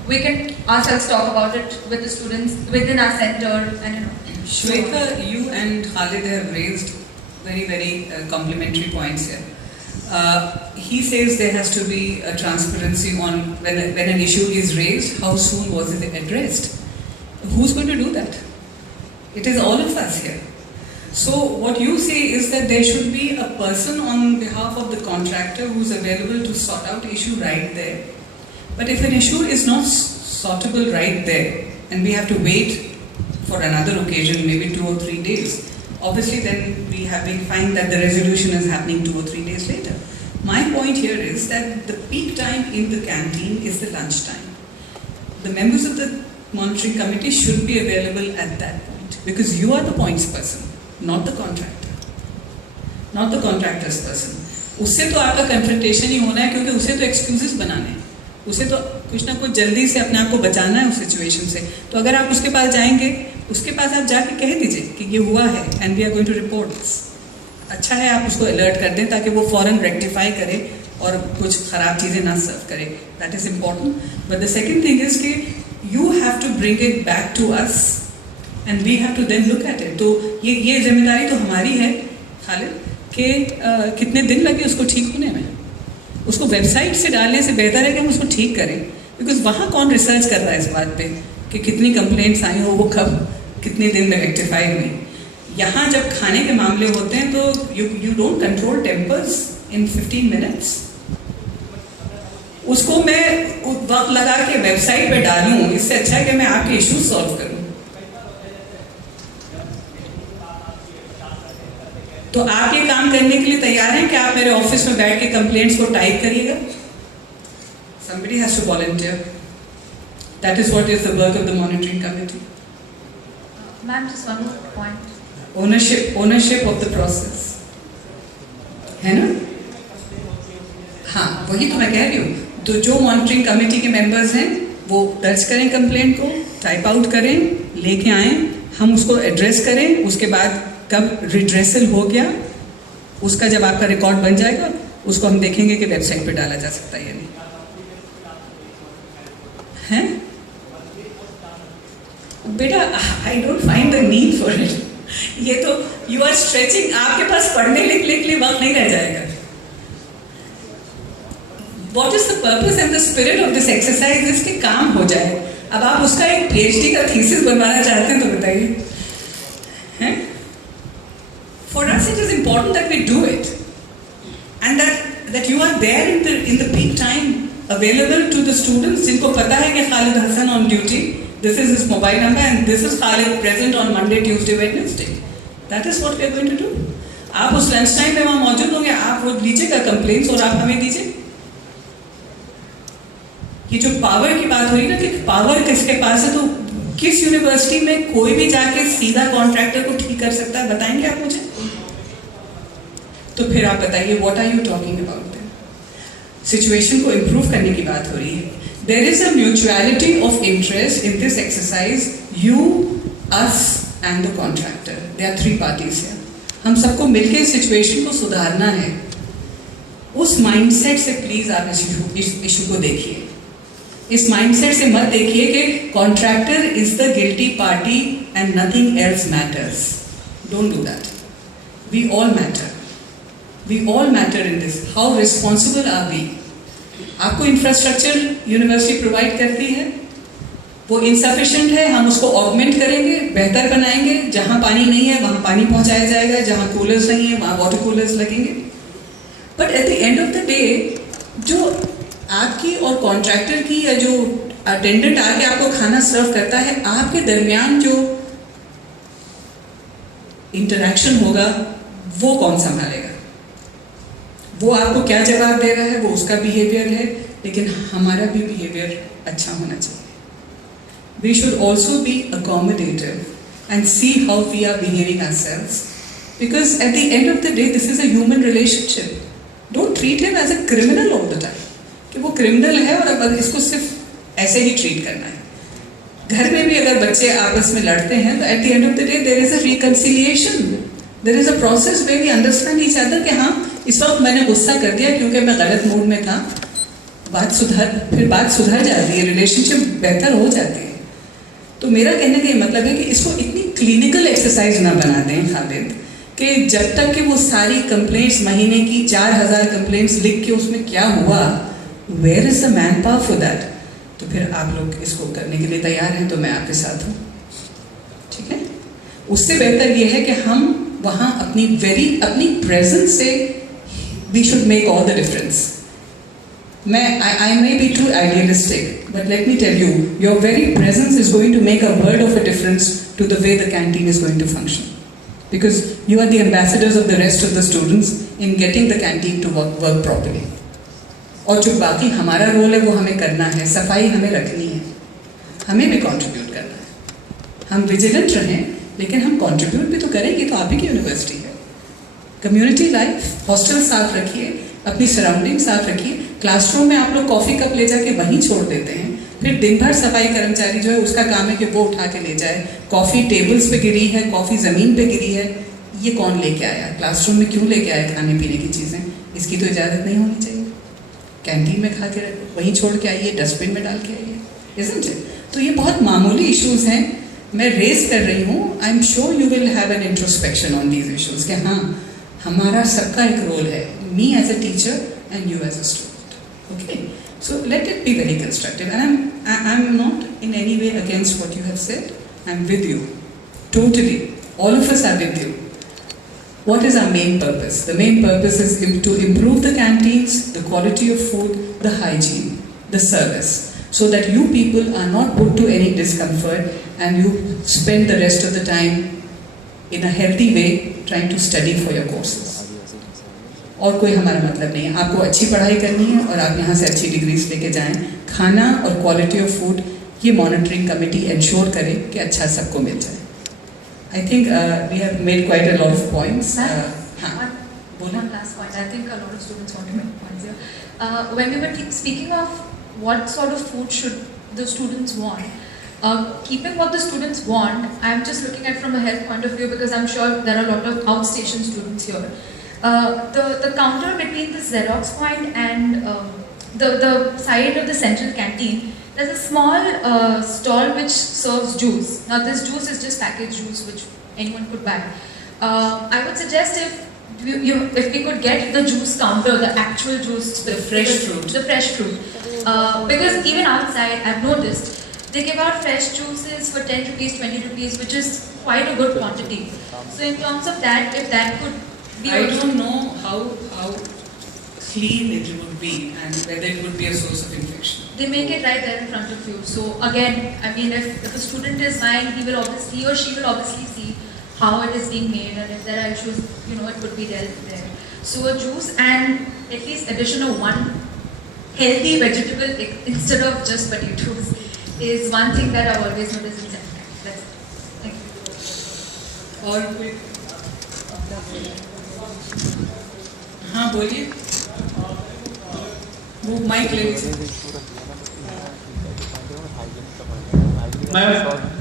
we can ourselves talk about it with the students within our center, and Shweta, you and Khalid have raised very, very complimentary points here. He says there has to be a transparency on when an issue is raised, how soon was it addressed? Who's going to do that? It is all of us here. So what you say is that there should be a person on behalf of the contractor who's available to sort out issue right there. But if an issue is not sortable right there, and we have to wait for another occasion, maybe 2 or 3 days, obviously then we find that the resolution is happening 2 or 3 days later. My point here is that the peak time in the canteen is the lunch time. The members of the monitoring committee should be available at that point, because you are the points person, not the contractor, not the contractor's person. उससे तो आपका confrontation ही होना है, क्योंकि उसे तो excuses बनाने हैं, उसे तो कुछ ना कुछ जल्दी से अपने आप को बचाना है उस सिचुएशन से. तो अगर आप उसके पास जाएंगे, उसके पास आप जाके कह दीजिए कि ये हुआ है and we are going to report this. अच्छा है आप उसको अलर्ट कर दें ताकि वो फौरन रेक्टिफाई करे और कुछ ख़राब चीज़ें ना सर्व करे. That is important. But the second thing is कि you have to bring it back to us and we have to then look at it. तो ये जिम्मेदारी तो हमारी है खालिद कि कितने दिन लगे उसको ठीक होने में. उसको वेबसाइट से डालने से बेहतर है कि हम उसको ठीक करें, बिकॉज वहाँ कौन रिसर्च कर रहा है इस बात पे कि कितनी कंप्लेंट्स आई हो, वो कब कितने दिन में रेक्टिफाई हुई. यहाँ जब खाने के मामले होते हैं तो you don't control tempers in 15 minutes. उसको मैं वक्त लगा के वेबसाइट पे डालूं, इससे अच्छा है कि मैं आपके इश्यूज सॉल्व करूं. तो आप ये काम करने के लिए तैयार हैं कि आप मेरे ऑफिस में बैठ के कंप्लेंट्स को टाइप करिएगा? Somebody has to volunteer. That is what is the work of the monitoring committee. Ma'am, just one more point. Ownership of the process. है ना? हाँ, वही तो मैं कह रही हूँ. तो जो मॉनिटरिंग कमेटी के मेंबर्स हैं वो दर्ज करें कंप्लेंट को, टाइप आउट करें, लेके आएं, हम उसको एड्रेस करें. उसके बाद कब रिड्रेसल हो गया उसका जब आपका रिकॉर्ड बन जाएगा उसको हम देखेंगे कि वेबसाइट पे डाला जा सकता है या नहीं. हैं बेटा, I don't find the need for it. ये तो यू आर स्ट्रेचिंग. आपके पास पढ़ने लिखने के लिए वक्त नहीं रह जाएगा. What is the purpose and the spirit of this exercise is कि काम हो जाए. अब आप उसका एक PhD का थीसिस बनवाना चाहते हैं तो बताइए. हैं? For us it is important that we do it and that you are there in the peak time available to the students जिनको पता है कि Khalid Hassan on duty, this is his mobile number and this is Khalid present on Monday, Tuesday, Wednesday. That is what we are going to do. आप उस lunch time में वहाँ मौजूद होंगे, आप वो लीजिएगा कंप्लेंट्स और आप हमें दीजिए. ये जो पावर की बात हो रही ना कि पावर किसके पास है, तो किस यूनिवर्सिटी में कोई भी जाके सीधा कॉन्ट्रैक्टर को ठीक कर सकता है, बताएंगे आप मुझे? तो फिर आप बताइए what are you talking about. Situation को इम्प्रूव करने की बात हो रही है. There is a mutuality of interest in this exercise. You, us and the contractor. They are 3 parties हैं. हम सबको मिलकर सिचुएशन को सुधारना है. उस माइंडसेट से प्लीज आप इस इशू को देखिए. इस माइंडसेट से मत देखिए कि contractor is the guilty party and nothing else matters. Don't do that. We all matter. We all matter in this. How responsible are we? आपको इंफ्रास्ट्रक्चर यूनिवर्सिटी प्रोवाइड करती है, वो इनसफिशिएंट है, हम उसको ऑगमेंट करेंगे, बेहतर बनाएंगे. जहाँ पानी नहीं है वहाँ पानी पहुँचाया जाएगा, जहाँ कूलर्स नहीं है वहाँ वाटर कूलर्स लगेंगे. But at the end of the day जो आपकी और कॉन्ट्रैक्टर की या जो अटेंडेंट आके आपको खाना सर्व करता है, आपके दरमियान जो इंटरैक्शन होगा वो कौन संभालेगा? वो आपको क्या जवाब दे रहा है, वो उसका बिहेवियर है, लेकिन हमारा भी बिहेवियर अच्छा होना चाहिए। We should also be accommodative and see how we are behaving ourselves, because at the end of the day this is a human relationship. Don't treat him as a criminal all the time कि वो criminal है और अब इसको सिर्फ ऐसे ही treat करना है। घर में भी अगर बच्चे आपस में लड़ते हैं तो at the end of the day there is a reconciliation, there is a process where we understand each other कि हाँ इस वक्त मैंने गुस्सा कर दिया क्योंकि मैं गलत मूड में था, बात सुधर जाती है, रिलेशनशिप बेहतर हो जाती है। तो मेरा कहने का ये मतलब है कि इसको इतनी क्लिनिकल एक्सरसाइज ना बना दें खालिद कि जब तक कि वो सारी कंप्लेंट्स महीने की 4000 कंप्लेंट्स लिख के उसमें क्या हुआ, where is the man power for that? तो फिर आप लोग इसको करने के लिए तैयार हैं तो मैं आपके साथ हूँ, ठीक है? उससे बेहतर ये है कि हम वहाँ अपनी प्रेजेंस से we should make all the difference. I may be too idealistic, but let me tell you, your very presence is going to make a world of a difference to the way the canteen is going to function. Because you are the ambassadors of the rest of the students in getting the canteen to work properly. और जो बाकी हमारा role है वो हमें करना है, सफाई हमें रखनी है, हमें भी कंट्रीब्यूट करना है। हम विजिलेंट रहें, लेकिन हम कंट्रीब्यूट भी तो करेंगे, तो आप ही की यूनिवर्सिटी है। कम्युनिटी लाइफ, हॉस्टल साफ रखिए, अपनी सराउंडिंग साफ रखिए। क्लासरूम में आप लोग कॉफ़ी कप ले जाके वहीं छोड़ देते हैं, फिर दिन भर सफाई कर्मचारी जो है उसका काम है कि वो उठा के ले जाए। कॉफ़ी टेबल्स पे गिरी है, कॉफ़ी ज़मीन पे गिरी है, ये कौन लेके आया? क्लासरूम में क्यों लेके आया खाने पीने की चीज़ें? इसकी तो इजाज़त नहीं होनी चाहिए। कैंटीन में खा के वहीं छोड़ के आइए, डस्टबिन में डाल के आइए, isn't it? तो ये बहुत मामूली इश्यूज़ हैं, मैं रेज कर रही हूँ। I am sure you will have an introspection on these issues कि हाँ हमारा सबका एक रोल है, me as a teacher and you as a student. Okay, so let it be very constructive, and I'm not in any way against what you have said. I'm with you totally. All of us are with you. What is our main purpose? The main purpose is to improve the canteens, the quality of food, the hygiene, the service, so that you people are not put to any discomfort and you spend the rest of the time in a healthy way trying to study for your courses. और कोई हमारा मतलब नहीं है, आपको अच्छी पढ़ाई करनी है और आप यहाँ से अच्छी डिग्रीज लेके जाएं। खाना और क्वालिटी ऑफ फूड ये मॉनिटरिंग कमेटी इंश्योर करे कि अच्छा सबको मिल जाए। I think we have made quite a lot of points. हाँ बोलो। One last point. I think a lot of students want to make points here. When we were speaking of what sort of food should the students want, keeping what the students want, I'm just looking at from a health point of view because I'm sure there are a lot of outstation students here. The counter between the Xerox point and the side of the central canteen, there's a small stall which serves juice. Now this juice is just packaged juice which anyone could buy. I would suggest if we could get the juice counter, the actual juice, the fresh fruit, because even outside I've noticed they give out fresh juices for 10 rupees, 20 rupees, which is quite a good quantity. So in terms of that, if that could I don't know how clean it would be and whether it would be a source of infection. They make it right there in front of you. So again, I mean, if a student is buying, he or she will obviously see how it is being made, and if there are issues, you know, it could be dealt there. So a juice and at least addition of one healthy vegetable instead of just potatoes is one thing that I've always noticed in Central. That's it. Thank you. और कोई? हाँ बोलिए, वो mic ले लीजिए। मैं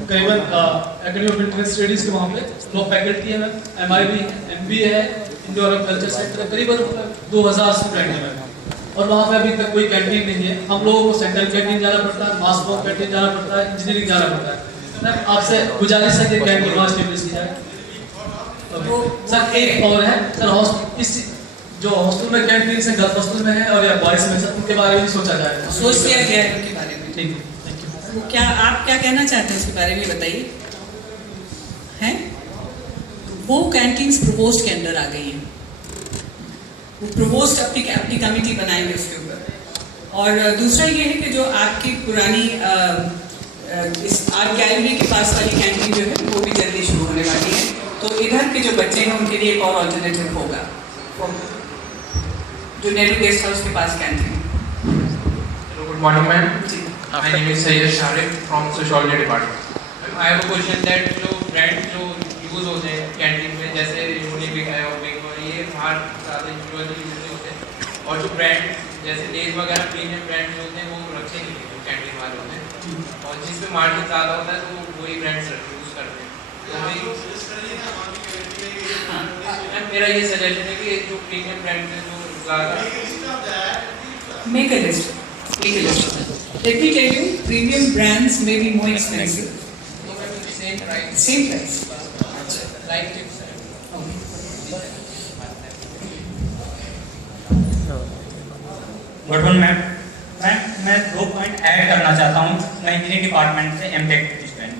करीबन academy of international studies के वहाँ पे लॉ फैकल्टी है, मैं MI भी MBA है, इंडो अरब कल्चर सेंटर, करीबन 2000 स्टूडेंट है और वहाँ पे अभी तक कोई कैंटीन नहीं है। हम लोगों को सेंट्रल कैंटीन जाना पड़ता है, मास कॉम कैंटीन जाना पड़ता है, इंजीनियरिंग जाना पड़ता है। मैं आपसे गुजारिश है कि कैंटीन वहाँ स्टेब्लिश की जाए। सर एक और है सर, इस जो हॉस्टल में कैंटीन से गर्ल्स हॉस्टल में है और या बॉयज में, सर उनके बारे में सोचा जाए, सोच लिया गया है उनके बारे में। ठीक है, वो क्या आप क्या कहना चाहते हैं इसके बारे में बताइए। हैं वो कैंटीन्स प्रपोज्ड के अंदर आ गई हैं, वो प्रोवोस्ट अपनी कमिटी बनाएंगे उसके ऊपर। और दूसरा ये है कि जो आपकी पुरानी इस आर्ट गैलरी के पास वाली कैंटीन जो है वो भी जल्दी शुरू होने वाली है, तो इधर के जो बच्चे हैं उनके लिए एक और ऑल्टरनेटिव होगा, जो नेहरू गेस्ट हाउस के पास canteen. Good morning, ma'am. My name is Sayyid Sharif from Sociology Department. I have a question that जो ब्रांड जो यूज होते हैं कैंटीन में, जैसे यूनिबिक है और बिग और ये बाहर ज़्यादा यूजुअली यूज होते हैं, और जो ब्रांड जैसे लेज वगैरह प्रीमियम ब्रांड जो होते हैं वो रखे नहीं जो कैंटीन वाले होते हैं, और जिस पे मार्केट ज़्यादा होता है तो वही ब्रांड्स यूज़ करते हैं। तो मेरा ये सजेशन है कि जो प्रीमियम ब्रांड है जो ज़्यादा Make a list. Make a list. Let me tell you, premium brands may be more expensive. same price. Same price. Like tips. Good morning ma'am. मैं 2 पॉइंट ऐड करना चाहता हूँ। मैं इंजीनियरिंग डिपार्टमेंट से MTech student.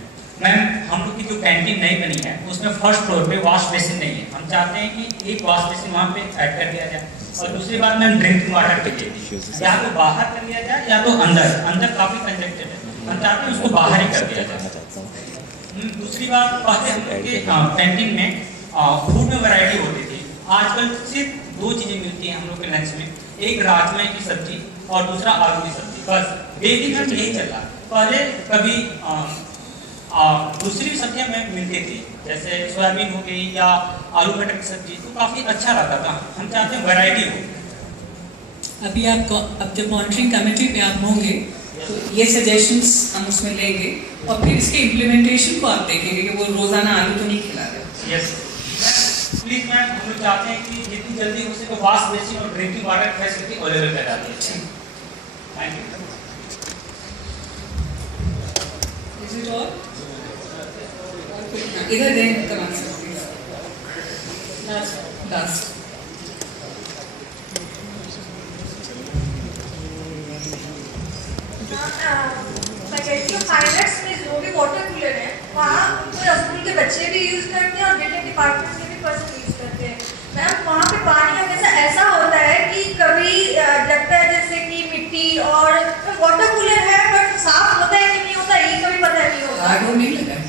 Ma'am, हम लोग की जो कैंटीन नई बनी है उसमें फर्स्ट फ्लोर पे वॉश बेसिन नहीं है। हम चाहते हैं कि एक वॉश बेसिन वहाँ पे ऐड कर दिया जाए, और दूसरी बात मैम ड्रिंकिंग वाटर के लिए या तो बाहर कर दिया जाए या तो अंदर काफ़ी कंजेक्टेड है, हम चाहते हैं उसको बाहर ही कर दिया जाए। दूसरी बात, पहले हम लोग के कैंटीन में फूड में वैरायटी होती थी, आजकल सिर्फ 2 चीज़ें मिलती हैं हम लोग के लंच में, एक राजमा की सब्जी और दूसरा आलू की सब्जी, बस डेली में यही चल रहा। पहले कभी दूसरी सब्जियां में मिलती थी, जैसे सोयाबीन हो गई या आलू मटर की सब्जी, तो काफ़ी अच्छा लगता था। हम चाहते हैं वैरायटी हो। अभी अब जब मॉनिटरिंग कमेटी में आप होंगे तो ये सजेशंस हम उसमें लेंगे, और फिर इसके इम्प्लीमेंटेशन को आप देखेंगे कि वो रोज़ाना आलू तो नहीं खिला रहे। यस प्लीज मैम, हम लोग चाहते हैं कि जितनी जल्दी हो सके वॉश बेसिन और ड्रिंकिंग वाटर फैसिलिटी अवेलेबल करा दी। Thank you. Is it all? इधर दें तमाम से last. Faculty of fine arts में जो भी वाटर कूलर है वहाँ उनको स्कूल के बच्चे भी यूज़ करते हैं और बिल्डिंग डिपार्टमेंट के भी पर्सन यूज़ करते हैं। मैम, वहाँ पे पानी हमेशा ऐसा होता है कि कभी लगता है जैसे कि मिट्टी, और वाटर कूलर है बट साफ होता है कि नहीं होता ये कभी पता नहीं होता। आरओ नहीं लगा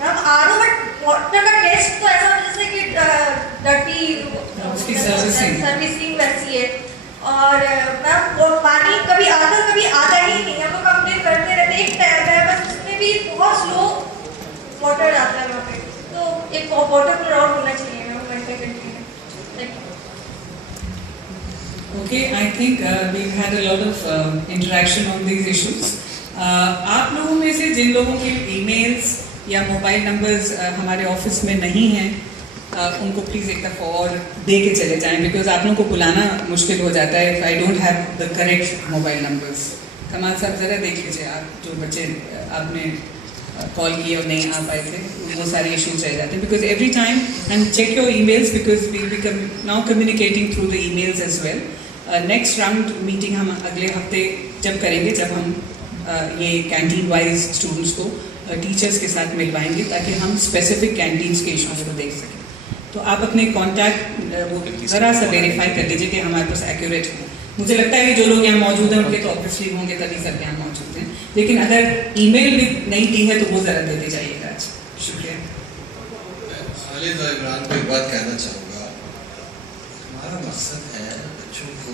मैम, आरओ बट वाटर का टेस्ट तो ऐसा होता है जैसे कि डर्टी, उसकी सर्विसिंग वैसी है। और मैम वो पानी कभी आता कभी आता ही नहीं, हम लोग कंप्लेन करते रहते। एक टैप है बस, उसमें भी बहुत स्लो वाटर आता है वहाँ पे, तो एक वाटर कूलर और होना चाहिए मैम घंटे घंटे में। Okay, I think we've had a lot of interaction on these issues. आप लोगों में से जिन लोगों के ईमेल्स या मोबाइल नंबर्स हमारे ऑफिस में नहीं हैं, उनको प्लीज़ एक दफ़ा और दे के चले जाएं, बिकॉज आप लोगों को बुलाना मुश्किल हो जाता है if I don't have the correct mobile numbers. कमाल साहब ज़रा देख लीजिए, आप जो बच्चे आपने कॉल किए और नहीं आ पाए थे, वो सारे इश्यूज रह जाते हैं, because every time and check your emails because we be now communicating through the emails as well. Next round meeting हम अगले हफ्ते जब करेंगे, जब हम ये कैंटीन वाइज स्टूडेंट्स को टीचर्स के साथ मिलवाएंगे ताकि हम स्पेसिफिक कैंटीन्स के इश्यूज को देख सकें। तो आप अपने कॉन्टैक्ट वो ज़रा सा वेरीफाई कर लीजिए कि हमारे पास एक्यूरेट है। मुझे लगता है कि जो लोग यहाँ मौजूद हैं उनके तो ऑब्वियसली होंगे, तभी सब यहाँ मौजूद हैं, लेकिन अगर ईमेल भी नहीं दी है तो वो ज़रा देते जाइएगा। आज शुक्रिया। खालिद और इमरान को एक बात कहना चाहूँगा, हमारा मकसद है बच्चों को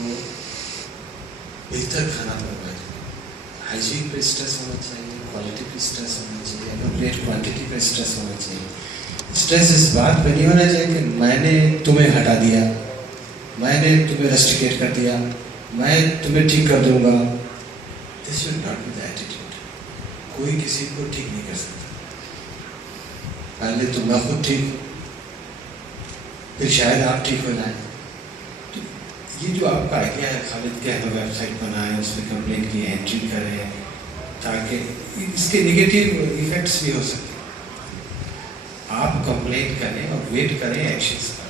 बेहतर खाना बनवाए। हाइजीन पे स्ट्रेस होना चाहिए, क्वालिटी पे स्ट्रेस होना चाहिए, एप्रोप्रिएट क्वांटिटी पे स्ट्रेस होना चाहिए। स्ट्रेस इस बात पे नहीं होना चाहिए कि मैंने तुम्हें हटा दिया, मैंने तुम्हें रेस्ट्रिकेट कर दिया, मैं तुम्हें ठीक कर दूंगा। This should not be the attitude. कोई किसी को ठीक नहीं कर सकता। पहले तो मैं खुद ठीक हूँ, फिर शायद आप ठीक हो जाए। तो ये जो आपका आइडिया है खालिद के, हम वेबसाइट बनाएं, उसमें कंप्लेंट की एंट्री करें ताकि इसके नेगेटिव इफेक्ट्स भी हो सकते हैं। आप कंप्लेंट करें और वेट करें एक्शंस पर।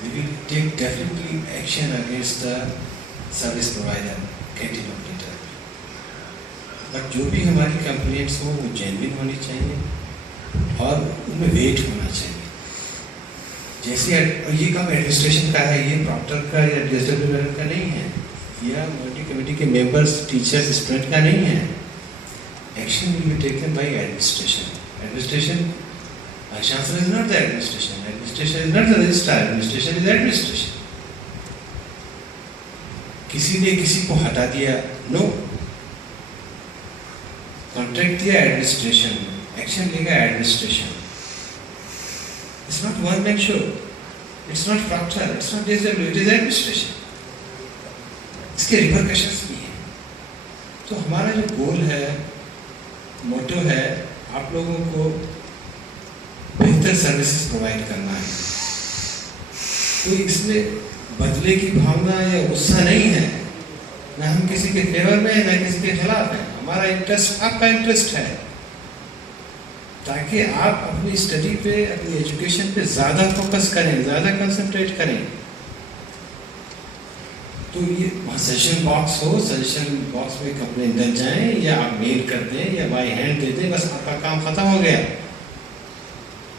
We will take definitely action against the service provider, canteen operator. But जो भी हमारी कंप्लेंट्स हो वो जेन्युइन होनी चाहिए और उनमें वेट होना चाहिए। जैसे ये काम एडमिनिस्ट्रेशन का है, ये प्रॉक्टर का या DSW का नहीं है, या मॉनिटरिंग कमेटी के मेंबर्स, टीचर्स, स्टूडेंट का नहीं है। Action will be taken by administration. Administration, vice chancellor is not the administration, administration is not the registrar, administration is administration. किसी ने किसी को हटा दिया, नो, कॉन्ट्रैक्ट दिया एडमिनिस्ट्रेशन, एक्शन लेगा administration. It's not one man show, it's not proctor, it's not DSW, it is administration. इसके repercussions भी हैं। तो हमारा जो गोल है, मोटो है, आप लोगों को बेहतर सर्विसेज प्रोवाइड करना है। कोई इसमें बदले की भावना या गुस्सा नहीं है, ना हम किसी के फेवर में हैं, ना किसी के खिलाफ हैं। हमारा इंटरेस्ट आपका इंटरेस्ट है, ताकि आप अपनी स्टडी पे, अपनी एजुकेशन पे ज़्यादा फोकस करें, ज़्यादा कंसंट्रेट करें। तो ये सजेशन बॉक्स हो, सजेशन बॉक्स में कंप्लेंट दे जाएं, या आप मेल कर दें या बाय हैंड दे दें, बस आपका काम खत्म हो गया।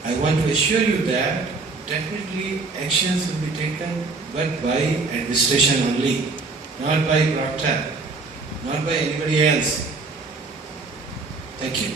I want to assure you that definitely actions will be taken, but by administration only, not by proctor, not by anybody else. Thank you.